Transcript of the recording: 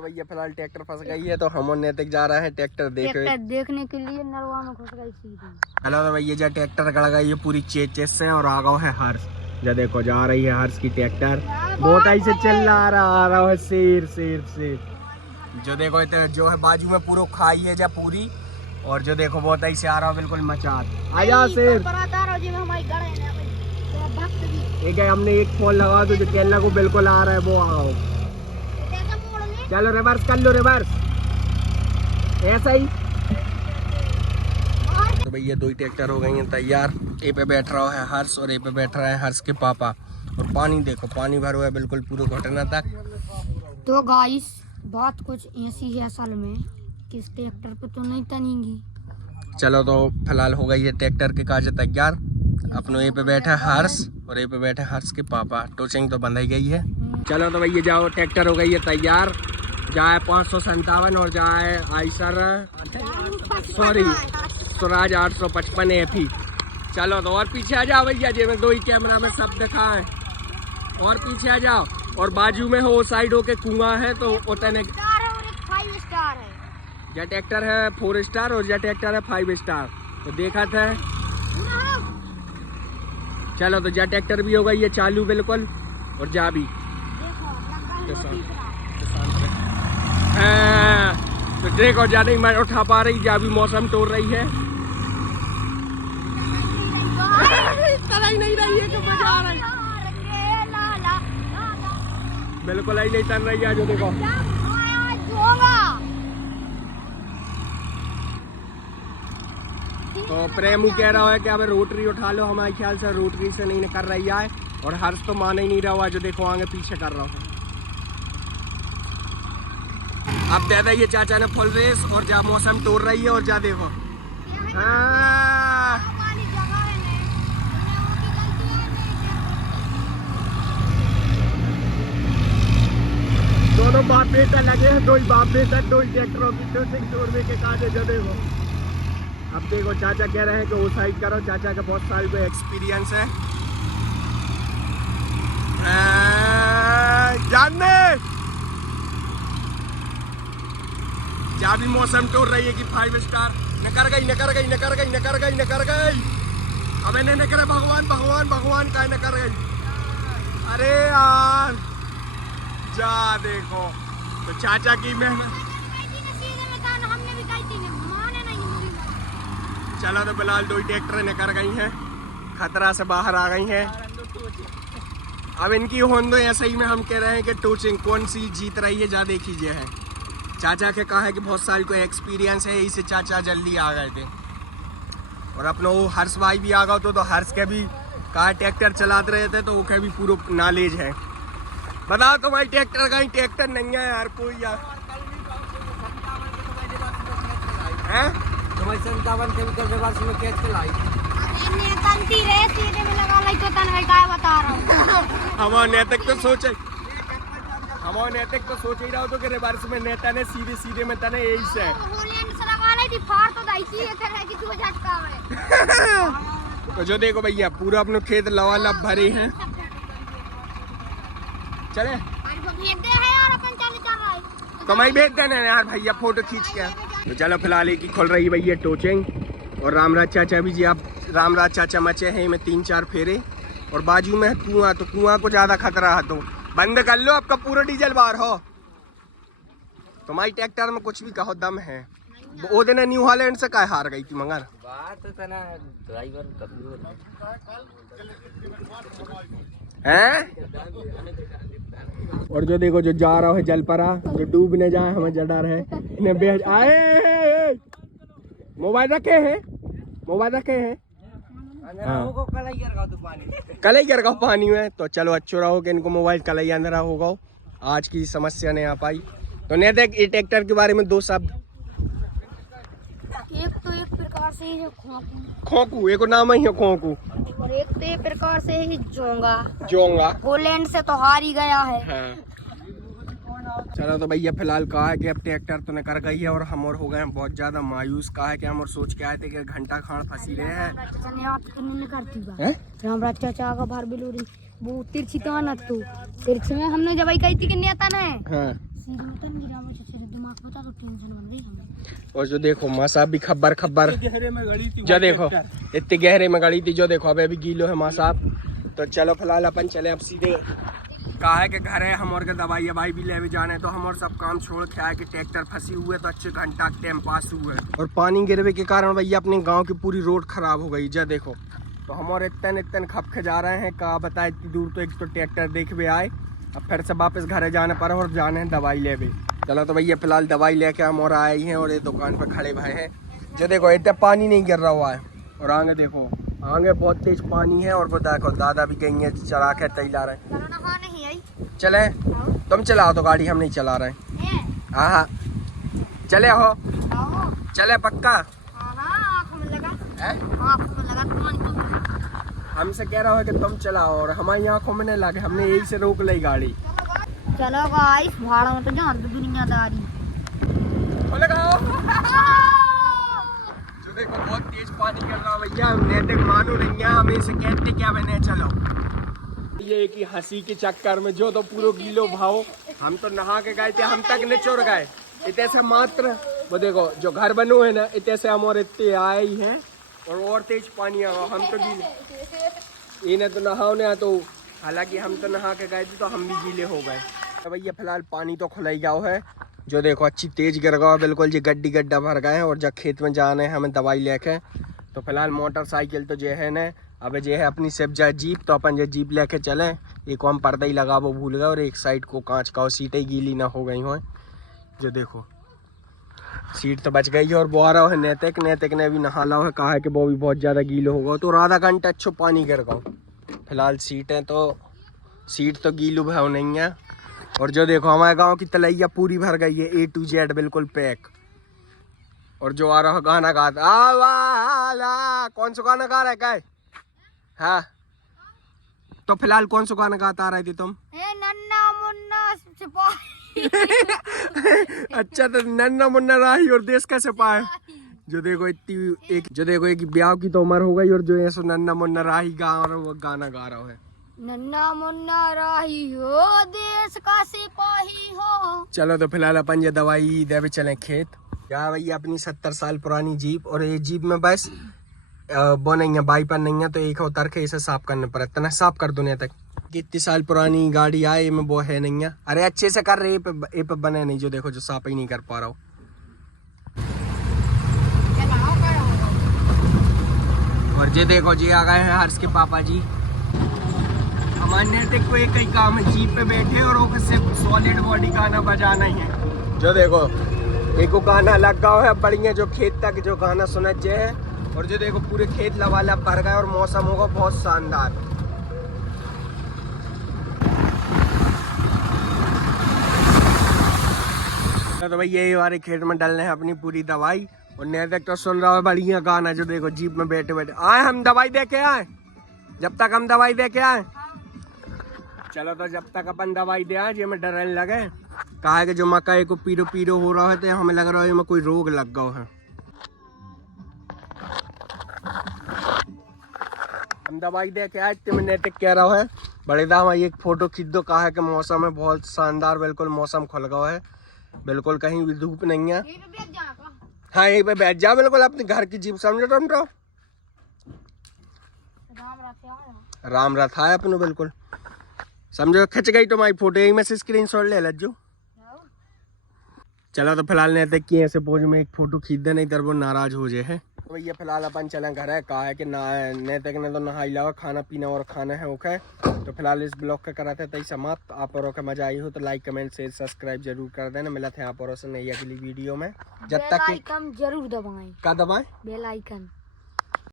भैया फिलहाल ट्रैक्टर फंस गई है तो हम और नैतिक जा रहे हैं ट्रैक्टर देखने के लिए। नरवा में घुस गई सीधी। हेलो तो भैया जा ट्रैक्टर गड़ गई है पूरी चेच से और आ गया है हर्ष। जा देखो जा रही है हर्ष की ट्रैक्टर बहुत ऐसे चल रहा है शेर शेर शेर। जो देखो जो है बाजू में पूरा खाई है जा पूरी और जो देखो बहुत ऐसे आ रहा है बिल्कुल मचात। आजा शेर एक है हमने एक फोन लगा तो जो केला को बिल्कुल आ रहा है वो आओ। चलो रिवर्स कर लो रिवर्स ऐसा ही। तो भैया दो ही ट्रैक्टर हो गई हैं तैयार। ए पे बैठ रहा है हर्ष और ए पे बैठ रहा है हर्ष के पापा। और पानी देखो पानी भर हुआ है बिल्कुल पूरे घुटना तक। तो गाइस बात कुछ ऐसी है असल में कि इस ट्रैक्टर पे तो नहीं तनेंगी। चलो तो फिलहाल हो गई है ट्रैक्टर के काज तैयार। अपनों ए पे बैठा है हर्ष और ए पे बैठे हर्ष के पापा। टोचिंग तो बंधाई गई है। चलो तो भैया जाओ ट्रैक्टर हो गई है तैयार। जाए 557 और जाए आइसर सॉरी स्वराज 855 एफी। चलो तो और पीछे आ जाओ भैया जी में दो ही कैमरा में सब दिखा है। और पीछे आ जाओ और बाजू में हो साइड हो के कुआं है तो उतने या ट्रैक्टर है 4 स्टार और या ट्रैक्टर है 5 स्टार तो देखा था। चलो तो जा ट्रैक्टर भी हो गई है चालू बिल्कुल और जा भी तो देखो जा नहीं मैं उठा पा रही जा भी मौसम तोड़ रही है। नहीं रही है कि मजा आ रही बिल्कुल ही नहीं तन रही है। जो देखो तो प्रेमू कह रहा है कि अब रोटरी उठा लो। हमारे ख्याल से रोटरी से नहीं कर रही है और हर्ष तो मान ही नहीं रहा हुआ। जो देखो आगे पीछे कर रहा हूँ। अब दे दे ये चाचा ने फुल रेस और जा मौसम तोड़ रही है और जा देखो दोनों बाप बेटा लगे हैं। दो ही बाप बेटा दो ही ट्रैक्टरों की तोड़ने के काजे। जो देखो अब देखो चाचा कह रहे हैं कि वो साइड करो। चाचा का बहुत साल पे एक्सपीरियंस है जानने जा भी मौसम तोड़ रही है कि 5 स्टार नकर गई नकर गई नकर गई नकर गई नकर गई। अब इन्हें नकर भगवान भगवान भगवान का नकर गई। अरे यार जा देखो तो चाचा की मेहनत। चलो तो फिलहाल दो ही ट्रैक्टर नकर गई हैं खतरा से बाहर आ गई हैं। अब इनकी होंदो ऐसे ही में हम कह रहे हैं कि टोचिंग कौन सी जीत रही है जा देखिए है। चाचा के कहा है कि बहुत साल को एक्सपीरियंस है इसे चाचा जल्दी आ गए थे। और अपना वो हर्ष भाई भी आ गए तो हर्ष के भी कहा ट्रैक्टर चलाते रहे थे तो वो के भी पूरा नॉलेज है। बताओ तुम्हारी ट्रैक्टर कहीं ट्रैक्टर नहीं है यार कोई यार है तुम्हारी 57 केमिकल रिवर्स में कैच चलाई हमारे नैतिक तो सोचे हमारे नैतिक तो सोच ही रहा हो तो कि रिवर्स में नेता ने सीधे सीधे में तने यही से तो जो देखो भैया पूरा अपने खेत लवालब भरे हैं। चले कमाई भेज देना यार भैया फोटो खींच के। तो चलो फिलहाल एक ही खोल रही है भैया टोचिंग और रामराज चाचा भी जी। आप रामराज चाचा मचे हैं में 3-4 फेरे और बाजू में कुआं तो कुआं को ज्यादा खतरा है तो बंद कर लो। आपका पूरा डीजल बाहर हो। तुम्हारी ट्रैक्टर में कुछ भी कहो दम है। वो दिन न्यू हॉलैंड से काय हार गई थी मगर हैं। और जो देखो जो जा रहा है जल परा जो डूब न जाए हमें डर है। इन्हें बेच आए मोबाइल रखे हैं मोबाइल रखे हैं कलई गिर पानी में। तो चलो अच्छा रहो कि इनको मोबाइल कलई अंदर होगा। आज की समस्या नहीं आ पाई तो नहीं देख ये ट्रैक्टर के बारे में 2 शब्द। एक तो एक प्रकार से ही खोकू एक नाम ही है खोकू और एक तो एक प्रकार से ही जोंगा जोंगा हॉलैंड से तो हार ही गया है। हाँ। चलो तो भैया फिलहाल कहा है कि अब ट्रैक्टर तो कर गई है और हम और हो गए हैं बहुत ज्यादा मायूस। कहा है कि हम और सोच के आए थे कि घंटा खान फंसी रहे हैं। रामराज चाचा का बाहर बिलूरी वो तिरछी तो ना तो तिरछी में हमने जब कही थी कि नेता ने सिर में तन गिरा मुझे सिर दिमाग पता तो टेंशन बन गई हमें। और जो देखो मासा भी खब्बर गहरे में गड़ी थी जो देखो इतने गहरे में गड़ी थी, जो देखो अबे भी गीलो है मासा। तो चलो फिलहाल अपन चले अब सीधे, कहा है कि घर है हम और के दवाई भाई भी ले जाने, तो हम और सब काम छोड़ के आए कि ट्रैक्टर फंसी हुए तो अच्छे घंटा टाइम पास हुए। और पानी गिरवे के कारण भैया अपने गांव की पूरी रोड खराब हो गई। जा देखो तो हम और इतने खप के जा रहे हैं, कहा बताए इतनी दूर, तो एक तो ट्रैक्टर देख भी आए, अब फिर से वापस घर जाने पर और जाने हैं दवाई ले भी। चलो तो भैया फिलहाल दवाई लेके हम और आए हैं और ये दुकान पर खड़े भाई हैं। जो देखो इतना पानी नहीं गिर रहा हुआ है, और आगे देखो आगे बहुत तेज पानी है। और वो देखो दादा भी गई है चला के तैयार है। नहीं आई चले तुम चलाओ तो गाड़ी, हम नहीं चला रहे हैं। हाँ चले हो, चले पक्का। हमसे कह रहा है कि तुम चलाओ और हमारी आंखों में नहीं लगे, हमने यही से रोक ली गाड़ी। चलो गाइस भाड़ा में तो जहाँ दुनियादारी जो देखो बहुत तेज पानी गिर रहा है भैया, नैतिक मानो नहीं है, हमें से कहते क्या बने चलो। ये कि हंसी के चक्कर में जो तो पूरा गीलो भाव, हम तो नहा के गए थे, हम तक निचोड़ गए इतने से मात्र। वो देखो जो घर बनो है ना इतने से हम और इतने आए ही हैं, और तेज पानी आ, हम तो गीले इन्हें तो नहाओ ने तो, हालांकि हम तो नहा के गए थे तो हम भी गीले हो गए। तो भैया फिलहाल पानी तो खुला ही गया है, जो देखो अच्छी तेज गिर गया बिल्कुल, जी गड्डी गड्ढा भर गए हैं। और जब खेत में जाने हैं हमें दवाई लेके, तो फिलहाल मोटरसाइकिल तो जो है ना अब जो है अपनी सिर्फ जाए जीप, तो अपन जो जीप लेके चले। एक हम पर्दा ही लगा वो भूल गए, और एक साइड को कांच का और सीटें गीली ना हो गई हो। जो देखो सीट तो बच गई है। और वो आ रहा है नैतिक ने भी नहा ला है, कहा है कि वो भी बहुत ज़्यादा गीलो होगा, तो आधा घंटा अच्छो पानी गिर गया। फिलहाल सीटें तो सीट तो गीलू भाव नहीं है। और जो देखो हमारे गांव की तलैया पूरी भर गई है, A to Z बिल्कुल पैक। और जो आ रहा है गाना गाता आवाला, कौन सा गाना गा रहा है काय? हाँ तो फिलहाल कौन सा गाना गाता आ रही थी तुम? नन्ना मुन्ना सिपाही। अच्छा तो नन्ना मुन्ना राही और देश का सिपाही। जो देखो इतनी एक ब्याह की तो उम्र हो गई, और जो है सो नन्ना मुन्ना राही गा रहा वो गाना गा रहा है, नन्ना मुन्ना राही हो देश का सिपाही हो। चलो तो फिलहाल अपन ये दवाई दे भी चले खेत। क्या भैया अपनी 70 साल पुरानी जीप, और ये जीप में बस वो नहीं है, बाईपर नहीं है, तो एक उतर के इसे साफ करने पर इतना साफ कर दुनिया तक। कितनी साल पुरानी गाड़ी आए में वो है नहीं है, अरे अच्छे से कर रहे ये पे बने नहीं, जो देखो जो साफ ही नहीं कर पा रहा हूँ। और ये देखो जी आ गए हैं हर्ष के पापा जी। हमारे नैतिक को एक ही काम है, जीप पे बैठे और वो सिर्फ सॉलिड बॉडी गाना बजाना ही है। जो देखो एक गाना लग गया है बढ़िया, जो खेत तक जो गाना सुना है। और जो देखो पूरे खेत लवाला भर गए और मौसम होगा बहुत शानदार। तो भाई यही हमारे खेत में डालने हैं अपनी पूरी दवाई, और नैतिक तो सुन रहा है बढ़िया गाना। जो देखो जीप में बैठे बैठे आए हम दवाई दे के आए, जब तक हम दवाई दे के आए। चलो तो जब तक अपन दवाई दे आए, हमें डरने लगे, कहा है कि जो मकई को पीरो पीरो हो रहा है, तो हमें लग रहा है में कोई रोग लग गया है। हम दवाई दे के आए तो मैं नैतिक कह रहा है बड़े दाम एक फोटो खींच दो, कहा है कि मौसम है बहुत शानदार, बिल्कुल मौसम खुल गया है, बिल्कुल कहीं भी धूप नहीं है। हाँ यहीं पे बैठ जा, बिल्कुल अपने घर की जीप समझो तुम तो। राम रथ है अपने बिल्कुल समझो, खिंच गई तुम्हारी फोटो, यही में से स्क्रीनशॉट ले लज्जो। चलो तो फिलहाल नैतिक की ऐसे पोज में एक फोटो खींच दे, नहीं तो वो नाराज हो जाए है। तो भैया फिलहाल अपन चले घर है, कहा है कि नैतिक ने तो नहाई लाओ, खाना पीना और खाना है ओके। तो फिलहाल इस ब्लॉग का कराते हैं समाप्त। आप और का मजा आई हो तो लाइक कमेंट शेयर सब्सक्राइब जरूर कर देना। मिला था आप और से नई अगली वीडियो में, जब तक बेल आइकन जरूर दबाएं। क्या दबाएं? Bell icon.